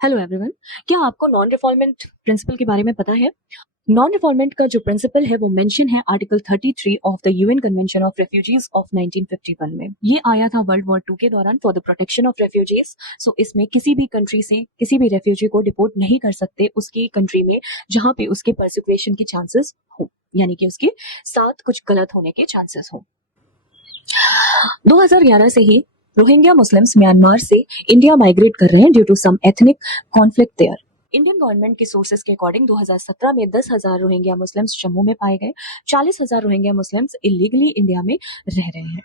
Hello everyone. क्या आपको non रिफॉलमेंट principal के बारे में पता है? नॉन रिफॉलमेंट का जो प्रिंसिपल है वो मेंशन है article 33 of the UN convention of refugees of 1951 में। ये आया था वर्ल्ड वॉर 2 के दौरान for the protection of refugees. So इसमें किसी भी कंट्री से किसी भी रेफ्यूजी को डिपोर्ट नहीं कर सकते उसकी कंट्री में जहां पे उसके परसिक्यूशन के चांसेस हो, यानी कि उसके साथ कुछ गलत होने के चांसेस हो। 2011 से ही रोहिंग्या मुस्लिम्स म्यांमार से इंडिया माइग्रेट कर रहे हैं due to some ethnic conflict there. Indian government के सोर्सेस के अकॉर्डिंग 2017 में 10,000 रोहिंग्या मुस्लिम्स जम्मू में पाए गए। 40,000 रोहिंग्या मुस्लिम्स इलीगली इंडिया में रह रहे हैं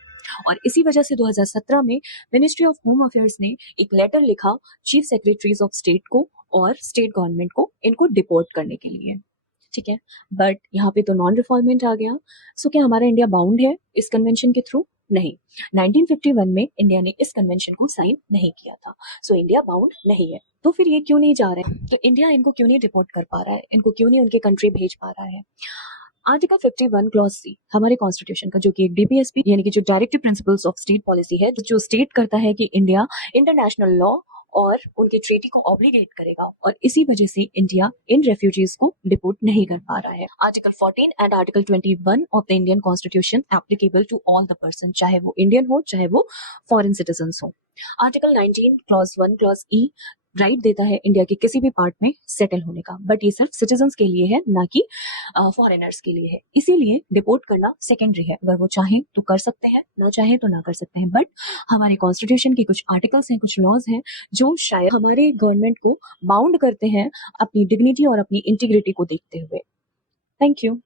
और इसी वजह से 2017 में मिनिस्ट्री ऑफ होम अफेयर्स ने एक लेटर लिखा चीफ सेक्रेटरीज ऑफ स्टेट को और स्टेट गवर्नमेंट को इनको डिपोर्ट करने के लिए। ठीक है, बट यहाँ पे तो नॉन रिफॉलमेंट आ गया। सो क्या हमारा इंडिया बाउंड है इस कन्वेंशन के थ्रू? नहीं, 1951 में इंडिया ने इस कन्वेंशन को साइन नहीं किया था। सो इंडिया बाउंड नहीं है। तो फिर ये क्यों नहीं जा रहे हैं? तो इंडिया इनको क्यों नहीं रिपोर्ट कर पा रहा है, इनको क्यों नहीं उनके कंट्री भेज पा रहा है? आर्टिकल 51 क्लॉज सी हमारे कॉन्स्टिट्यूशन का, जो कि एक डीपीएसपी यानी कि जो directive principles of state policy है, जो स्टेट करता है कि इंडिया इंटरनेशनल लॉ और उनके ट्रीटी को ऑब्लिगेट करेगा और इसी वजह से इंडिया इन रेफ्यूजीज को डिपोर्ट नहीं कर पा रहा है। Article 14 and article 21 of the Indian constitution applicable to all the person, चाहे वो इंडियन हो चाहे वो फॉरेन सिटीजन हो। Article 19 clause 1 clause E right देता है इंडिया के किसी भी पार्ट में सेटल होने का, बट ये सिर्फ सिटीजन्स के लिए है, ना कि फॉरेनर्स के लिए है। इसीलिए डिपोर्ट करना सेकेंडरी है। अगर वो चाहें तो कर सकते हैं, ना चाहें तो ना कर सकते हैं। बट हमारे कॉन्स्टिट्यूशन के कुछ आर्टिकल्स हैं, कुछ लॉज हैं जो शायद हमारे गवर्नमेंट को बाउंड करते हैं अपनी डिग्निटी और अपनी इंटीग्रिटी को देखते हुए। Thank you.